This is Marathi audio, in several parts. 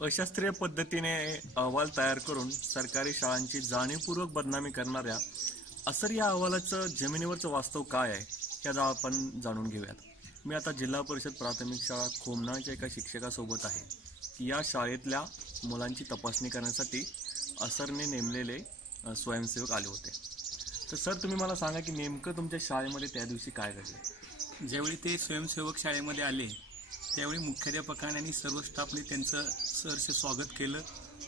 अशास्त्रीय पद्धतीने अहवाल तयार करून सरकारी शाळांची जाणीवपूर्वक बदनामी करणाऱ्या असर या अहवालाचं जमिनीवरचं वास्तव काय आहे याचा आपण जाणून घेऊयात। मी आता जिल्हा परिषद प्राथमिक शाळा खोमनाळच्या एका शिक्षकासोबत आहे की या शाळेतल्या मुलांची तपासणी करण्यासाठी असरने नेमलेले स्वयंसेवक आले होते। तर सर, तुम्ही मला सांगा की नेमकं तुमच्या शाळेमध्ये त्या दिवशी काय घडले? ज्यावेळी ते स्वयंसेवक शाळेमध्ये आले त्यावेळी मुख्याध्यापकाने आणि सर्व स्टाफने त्यांचं सहर्ष स्वागत केलं,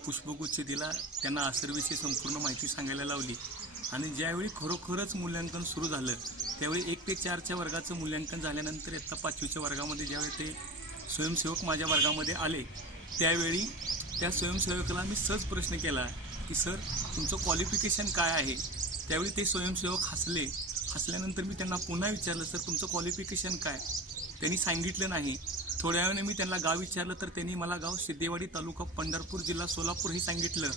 पुष्पगुच्छ दिला, त्यांना असरविषयी संपूर्ण माहिती सांगायला लावली। आणि ज्यावेळी खरोखरच मूल्यांकन सुरू झालं त्यावेळी 1 ते 4च्या वर्गाचं मूल्यांकन झाल्यानंतर इयत्ता 5वीच्या वर्गामध्ये ज्यावेळी ते स्वयंसेवक माझ्या वर्गामध्ये आले त्यावेळी त्या स्वयंसेवकाला मी सहज प्रश्न केला की सर, तुमचं क्वालिफिकेशन काय आहे? त्यावेळी ते स्वयंसेवक हसले। हसल्यानंतर मी त्यांना पुन्हा विचारलं, सर तुमचं क्वालिफिकेशन काय? त्यांनी सांगितलं नाही। थोड्या वेळाने मी त्यांना गाव विचारलं तर त्यांनी मला गाव सिद्धेवाडी, तालुका पंढरपूर, जिल्हा सोलापूर हे सांगितलं।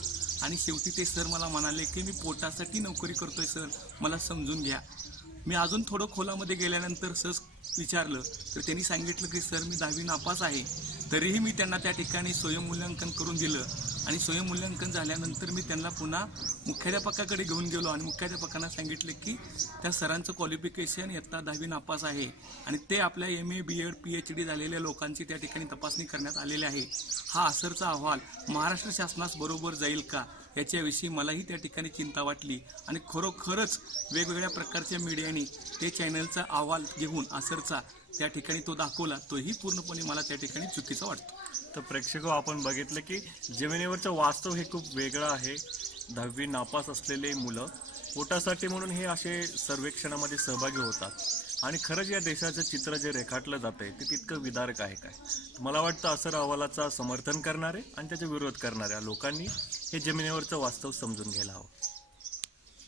आणि शेवटी ते सर मला म्हणाले की मी पोटासाठी नोकरी करतोय सर, मला समजून घ्या। मी अजून थोडं खोलामध्ये गेल्यानंतर सहज विचारलं तर त्यांनी सांगितलं की सर, मी 10वी नापास आहे। तरीही मी त्यांना त्या ठिकाणी स्वयंमूल्यांकन करून दिलं आणि स्वयंमूल्यांकन झाल्यानंतर मी त्यांना पुन्हा मुख्याध्यापकाकडे घेऊन गेलो आणि मुख्याध्यापकांना सांगितलं की त्या सरांचं क्वालिफिकेशन इयत्ता 10वी नापास आहे आणि ते आपल्या MA, BEd, PhD झालेल्या लोकांची त्या ठिकाणी तपासणी करण्यात आलेली आहे। हा असरचा अहवाल महाराष्ट्र शासनास बरोबर जाईल का याच्याविषयी मलाही त्या ठिकाणी चिंता वाटली आणि खरोखरच वेगवेगळ्या प्रकारच्या मीडियाने ते चॅनलचा अहवाल घेऊन असरचा त्या ठिकाणी तो दाखवला, तोही पूर्णपणे मला त्या ठिकाणी चुकीचा वाटतो। तर प्रेक्षक, आपण बघितलं की जमिनीवरचं वास्तव हे खूप वेगळं आहे। 10वी नापास असलेले मुलं पोटासाठी म्हणून हे असे सर्वेक्षणामध्ये सहभागी होतात आणि खरंच या देशाचं चित्र जे रेखाटलं जातंय ते तितकं विदारक आहे काय? मला वाटतं असर अहवालाचा समर्थन करणारे आणि त्याचा विरोध करणाऱ्या लोकांनी हे जमिनीवरचं वास्तव समजून घ्यायला हवं।